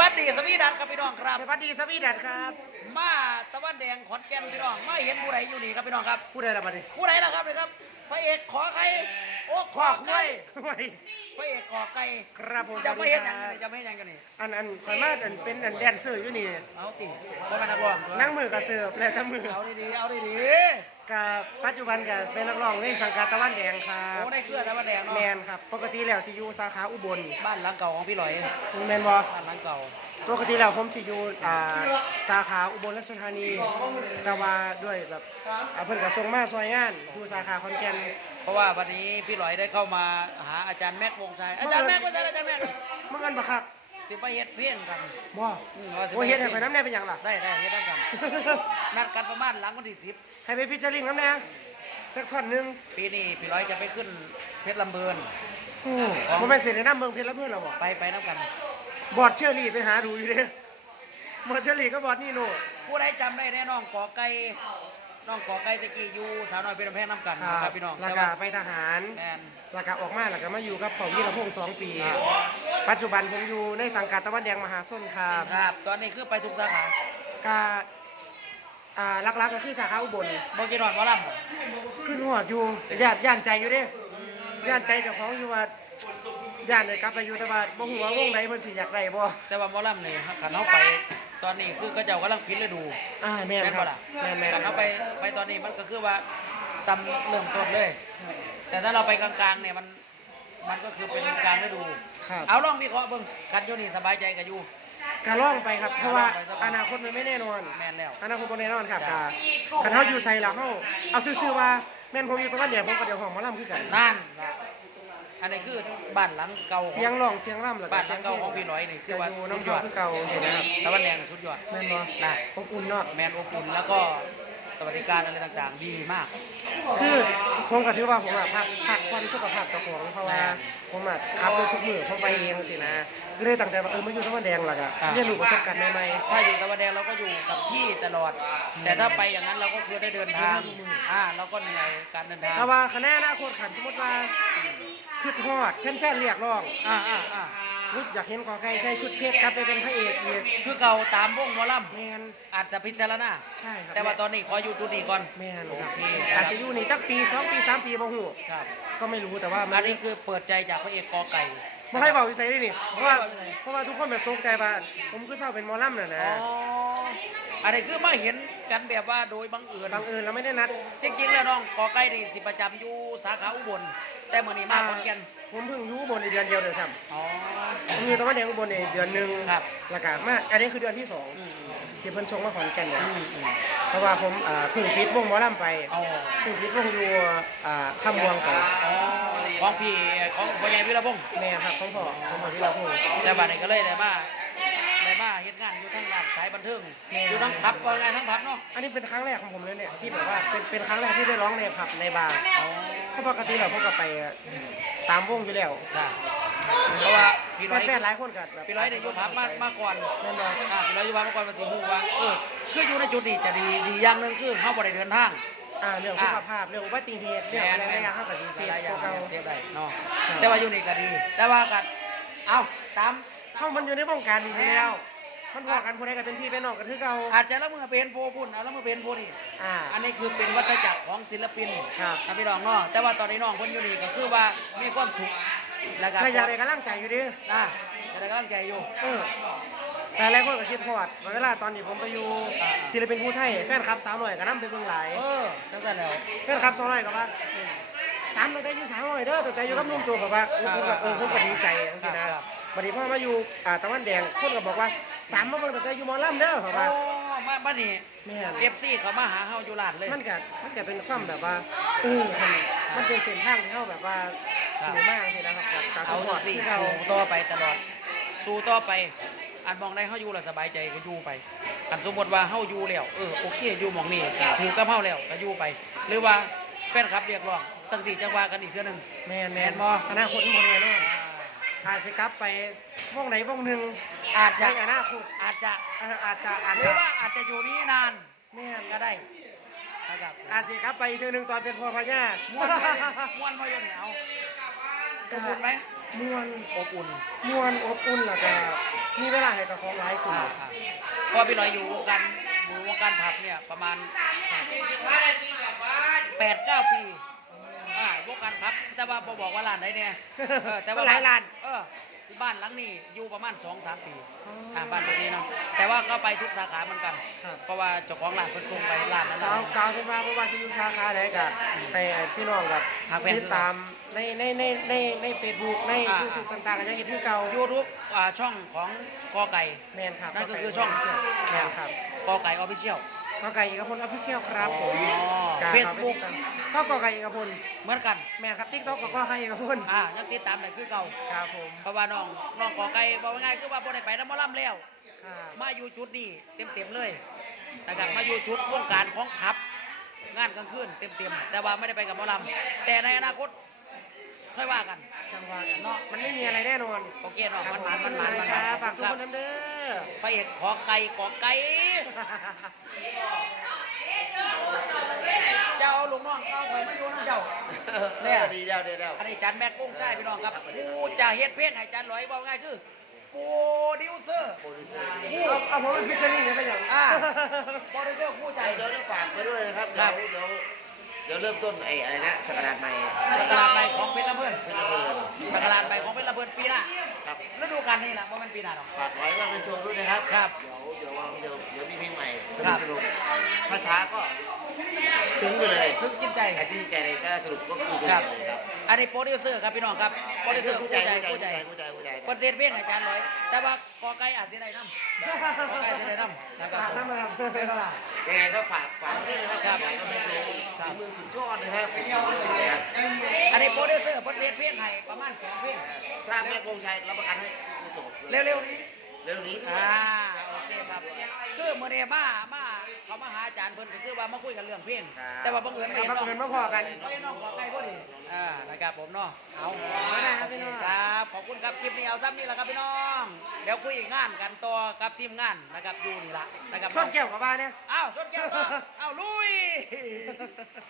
วัสดีสวีดันครับพี่น้องครับ สวัสดีสวีดันครับ มาตะวันแดงขอนแก่นพี่น้องมาเห็นผู้ใดอยู่นี่ครับพี่น้องครับ ผู้ใดล่ะบัดนี้ผู้ใดล่ะครับนี่ครับพระเอกขอใครโอ้ขข้ออไก่คุ้ยพระเอกขอไก่ครับผมจะไม่เห็นสยัวังสนี่ดีจะไม่เห็นยังกันนี่อันอันข่อยมาอันเป็นอันแดนเซอร์อยู่นี่เอาติว่ามันนักร้องนั่งมือกับเสิร์ฟแล้วทั้งมือเอาดีๆเอาดี กับปัจจุบันกับเป็นนักร้องในสังกัดตะวันแดงครัๆบโอ้ได้เครือตะวันแดงเนาะแมนครับ ปกติแล้วสิอยู่สาขาอุบลบ้านหลังเก่าของพี่หลอยแมนบ่บ้านหลังเก่าปกติแล้วผมสิอยู่อ่าสาขาอุบลราชธานีแต่ว่าด้วยแบบอ่าเพิ่นก็ส่งมาซอยงานอยู่สาขาขอนแก่นเพราะว่าวันนี้พี่หลอยได้เข้ามาหาอาจารย์แม็กวงชัยอาจารย์แม็กว่าไงอาจารย์แม็กมึงกันบ่ครับ สิไปเฮ็ดเพี้ยนกัน บ่อืมว่าสิโอ้ยเฮ็ดให้ข่อยน้ำแน่เป็นหยังล่ะ ได้ได้เฮ็ดน้ำกัน นัดกันประมาณหลังวันที่สิบให้ไปฟิชเชอริงน้ำแน่จักท่อนหนึงปีนี้พี่ร้อยจะไปขึ้นเพชรลำเบิน โอ้ผมเป็นเสด็จน้ำเมืองเพชรละเพื่อนเราบอกไปไปน้ำกัน บอดเชอรี่ไปหาดูอยู่เด้บอดเชอรี่ก็บอดนี่โน่ผู้ใดจำได้แน่น้องกอไก่ น้องกอไก่ตะกี้อยู่สาวน้อยเป็นแพงน้ำกันคนะครัรับบพี่น้องแล้วแต่ก็ว่าไปทหารแมน แล้วก็ออกมาแล้วก็มาอยู่กับเผ่ายี่ระพงษ์สองปี ครับ ปัจจุบันผมอยู่ในสังกัดตะวันแดงมหาส้นครับครับ ตอนนี้คือไปทุกสาขาก็อ่าลักๆก็คือสาขาอุบลบกินนอนวอลลัมขึ้นหัวดอยู่ย่านย่านใจอยู่เด้ย่านใจเจ้าของอยู่ว่าย่านเลยกลับไปอยู่แต่ว่าบ่หัวาวงไหนเพิ่นสิอยากได้บ่แต่ว่าวอลลัมนี่ขันเขาไป ตอนนี้คือเขาเจ้ากำลังพิจารณาอ่าแม่นคบ่รับล่ะแม่นแม่นขันเขาไปไปตอนนี้มันก็คือว่าซ้ำเริ่มต้นเลย แต่ถ้าเราไปกลางๆเนี่ยมันมันก็คือเป็นกลางฤดู ครับเอาลองวิเคราะห์เบิ่งกันอยู่นี่สบายใจกับอยู่ก็ล่องไปครับ เพราะว่าก็ลองไปสักวันอนาคตมันไม่แน่นอนแมนแล้วอนาคตบ่แน่นอนครับจ้ะกคันเฮาอยู่ไสล่ะเฮาเอาซื่อๆว่าแม่นผมอยู่ตะวันแดงผมก็เดี๋ยวห้องหมอลำคือกันนั่นล่ะ อันนี้คือบ้านหลังเก่าของเสียงร้องเสียงร่ำแล้วก็บ้านหเสีลัยงงเก่าของพี่น้อยนี่คือว่าจะอยู่สุดน้ำยทอองดคือเก่าใช่ไหมครับตะวันแดงสุดยอดแม่นบ่นะอบอุ่นเนาะแมนอบอุ่นแล้วก็สวัสดิการอะไรต่างๆ ดีมาก คือผมก็ถือว่าผมอะพักพักความสุขภาพเจ้าของเพราะว่าผมอะขับรถทุกมื้อผมไปเองสินะก็เลยตั้งใจว่าเออมาอยู่ตะวันแดงแล้วก็อ่า เรียนรู้ประสบการณ์ใหม่ถ้าอยู่ตะวันแดงเราก็อยู่กับที่ตลอด แต่ถ้าไปอย่างนั้นเราก็คือได้เดินทางอ่าเราก็เหนื่อยการเดินทาง ๆแต่ว่าคะแนนอนาคตขันสมมติว่า คิดฮอดแฟนๆเรียกร้องอ่าอ่าอ่ารู้อยากเห็นกอไก่ใส่ชุดเพชรกลับไปเป็นพระเอกอีกคือเก่าตามวงหมอลแมนำอาจจะพิจารณาใช่ครับแต่ว่าตอนนี้ขออยู่จุดนี้ก่อน แมนครับโอเคอาจจะอยู่นี่จักปีสองปีสามปีบ่ฮู้ครับก็ไม่รู้แต่ว่ามัอันนนี้คือเปิดใจจากพระเอกกอไก่ บ่ให้เว้าอยู่ไสนี่นี่ เพราะว่าบ่ให้เว้าอยู่ไสเพราะว่าทุกคนแบบตกใจว่าผมคือเศร้าเป็นหมอลำน่ะนะอ๋ออันนี้คือมาเห็นกันแบบว่าโดยบังเอิญบังเอิญเราไม่ได้นัด จริงๆแล้วน้องกอไก่นี่สิประจำอยู่สาขาอุบล แต่มื่อนี้มาขอนแก่น ผมเพิ่งอยู่อุบนในเดือนเดียวเดือนซ้อ๋อำผมอยู่ตะวันแดงอุบลในเดือนหนึงครับ แล้วก็มาอันนี้คือเดือนที่สองอืมที่เพิ่นส่งมาขอนแก่นเนี่ยอืมอืมเพราะว่าผมอ่าเพิ่งปิดวงหมอลำไปเอาเพิ่งปิดวงอยู่อ่าคำวงไป อ๋อ ของพี่ของพ่อใหญ่วิรพงษ์แม่ครับของพ่อของพ่อที่เราพูดแต่บัดนี้ก็เลยได้มาได้มาเฮ็ดงานอยู่ทั้งด้านสายบันเทิงแม่อยู่ทั้งพับว่าไงทั้งพับเนาะอันนี้เป็นครั้งแรกของผมเลยเนี่ยที่แบบว่าเป็นเป็นครั้งแรกที่ได้ร้องในผับในบาร์อ๋อเพราะปกติเราพวกก็ไปตามวงอยู่แล้วจ้ะเพราะว่าพี่ร้อยแฟนๆหลายคนก็แบบพี่ร้อยเนี่ยอยู่พับมามาก่อนแม่นบ่อ่าพี่ร้อยอยู่พับมาก่อนมาสิฮู้ว่าเออคืออยู่ในจุดนี้จะดีดีอย่างหนึงคือเฮาบ่ได้เดินทาง อ่าเรื่องสุขภาพเรื่องอุบัติเหตุเรื่องอะไรหลายอย่างเฮาก็สิเซฟหลายๆอย่าตัวงเก่าเซฟได้เนาะครับแต่ว่าอยู่นี่ก็ดี แต่ว่าก็เอาตามเฮามันอยู่ในวงการนี้อยู่แล้ว มันพอกันผู้ใดก็เป็นพี่เป็นน้องกันคือเก่าอาจจะละมือเป็นโพพุ่นเอาละมือเป็นโพนี่อ่าอันนี้คือเป็นวัฏจักรของศิลปินครับนะพี่น้องเนาะแต่ว่าตอนนี้น้องเพิ่นอยู่นี่ก็คือว่ามีความสุขแล้วก็ถ้าอยากได้กำลังใจอยู่ดินะจะได้กำลังใจอยู่เออแต่ หลายคนก็คิดพอดว่าเวลาตอนนี้ผมไปอยู่อ่าศิลปินผู้ไทยแฟนคลับสาวหน่อยก็นำไปเบิ่งหลาย เออจังซั่นแล้ว แฟนคลับสาวหน่อยก็ว่าตามตั้งแต่อยู่สาวหน่อยเด้อตั้งแต่อยู่กับหนุ่มโจแบบว่าเออผมก็เออผมก็ดีใจจังซี่นะบัดนี้พอมาอยู่อ่าตะวันแดงคนก็บอกว่าตามมาเบิ่งตั้งแต่อยู่หมอลำเด้อเขาโอ้ว่ามาบ้านนี้แม่น FC เขามาหาเฮาอยู่ร้านเลย มันก็มันก็เป็นความแบบว่าเออมันมันเป็นเส้นทางที่เฮาแบบว่าครับ สูงมากสินะครับกับการเอาทำจังซี่ที่เรา สู้ต่อไปตลอด สู้ต่อไป อันมองได้เฮาอยู่แล้วสบายใจก็อยู่ไปอันสมมติว่าเฮาอยู่แล้วเออโอเคอยู่หมองนี้ถือกับเฮาแล้วก็อยู่ไป หรือว่าแฟนคลับเรียกร้องตั้งสี่จังหวะกันอีกเทื่อหนึงแม่นแม่แม่นนบ่อนาคตบ่แน่นอนอาจสิกลับไปวงไหนวงหนึ่งอาจจะในอนาคตอาจจะเอ่ออาจจะอาจหรืจะอว่าอาจจะอยู่นี้นานแม่นก็ได้นะครับอาจสิกลับไปอีกเทีหนึงตอนเป็นพ่อพญาม้วนไหมม้วนมาอยู่เหนียวขอบคุณไหมก มวนอบอุ่นมวนอบอุ่นแล้วก็มีเวลาให้เจ้าของหลายคนอ่าอ่าเพราะว่าพี่ลอยอยู่วงการอยู่วงการผับเนี่ยประมาณแปดเก้าปี อ่าวงการผับ แต่ว่าบบอกว่าร้านไหนเนี่ยเออแต่ว่าหลายร้าน เออบ้านหลังนี้อยู่ประมาณสองสามปีอ่าบ้านหลังนี้เนาะแต่ว่าก็ไปทุกสาขาเหมือนกัน ครับ เพราะว่าเจ้าของร้านเพิ่นส่งไปร้านนั้นกาวกาวเป็นว่าเพราะว่าสิอยู่สาขาไหนก็ให้พี่น้องกับหักแพงติดตามในในในในในเฟซบุ๊กในอ่า ยูทูบต่างๆกันยังเห็นที่เก่ายูทูบอ่าช่องของกอไก่ แมนครับนั่นก็คือช่อง แมนครับ กอไก่ออฟฟิเชียล ก็ไก่เอกพลออฟฟิเชียลครับผมอ๋อการ Facebook ก็กอไก่เอกพลเหมือนกันแมนครับติ๊กต็อกก็กอไก่เอกพลอ่ายังติดตามได้คือเก่าครับผมเพราะว่าน้องน้องกอไก่บอกว่าง่ายคือว่าบ่ได้ไปน้ำหมอลำแล้ว ครับมาอยู่จุดนี้เต็มๆเลยนะครับมาอยู่จุดวงการของขับ งานกลางคืนเต็มๆแต่ว่าไม่ได้ไปกับหมอลำแต่ในอนาคต ค่อยว่ากันจังหวะกันเนาะมันไม่มีอะไรแน่นอนโอเคเนาะมันคมัรันบมันมันมันคมันรับฝากทุกคครับนเด้อพระเอกขอไก่ขอไก่เจ้าลูกน้องเก้าคอยมาอยู่น้ำเจ้าเนี่ยดีแล้วดีแล้วอันนี้จันแม็กกุ้งใช่พี่น้องครับกูจะเฮ็ดเพลงให้จันร้อยบอกง่ายคือโปรดิวเซอร์โปรดิวเซอร์คู่เอาเอาผมเป็นฟิชเชอร์นี่เนี่ยเป็นอย่างอ่าโปรดิวเซอร์คู่ใจเดี๋ยวเดี๋ยวฝากไปด้วยนะครับครัเดี๋ยบวเดี๋ยว เดี๋ยวเริ่มต้นไอ้อะไรนะสกราดใหม่สักการาใหม่ของเพชรละเพิ่นเพชรละเบิดสักการาใหม่ของเพชรละเพิ่นปีหน้า ครับฤดูกาลนี้แหละเพราะมันปีหน้าหรอก ฝากไว้ว่าเป็นโชว์ด้วยนะครับ ครับเดี๋ยวเดี๋ยววางเดี๋ยวเดี๋ยวมีเพลงใหม่สครันุกบสนุกถ้าช้าก็ซึ้งไปเลยซึ้งกินใจ ไอ้ที่ใจเลยก็สรุปก็คือครับ เลยครับอันนี้โปรดิวเซอร์ครับพี่น้องครับ โปรดิวเซอร์คู่ใจคู่ใจคู่ใจคู่ใจเปอร์เซ็นต์เพลงให้จันร้อย แต่ว่ากอไก่อาจสิได้นำกอไก่สิได้นำนะครับฝากน้ำมาครับเป็นเวลายังไงก็ฝากฝากด้วยนะครับครับฝากก็เป็นโชว์ครับฝีมือสุดยอดนะครับสุดยอดเลยครับอันนี้โปรดิวเซอร์เปอร์เซ็นต์เพลงให้ประมาณ2เพลง ถ้าแม่กงชัยรับประกันให้คือจบเร็วๆนี้เร็วนี้อ่าโอเคครับคือมื้อนี้มามาเขามาหาอาจารย์เพิ่นก็คือว่ามาคุยกันเรื่องเพลงแต่ว่าบังเอิญไม่เห็นบังน้องเอิญมาพอกันไม่เห็นน้องขอใกล้พอดีอ่านะครับผมเนาะเอาไม่ได้ครับพี่น้องครับขอบคุณครับคลิปนี้เอาซ้ำนี่แหละครับพี่น้องเดี๋ยวคุยงานกันต่อกับทีมงานนะครับอยู่นี่ละนะครับชนแก้วกับบ้านเนี่ยอ้าวชนแก้วต่ออ้าวลุย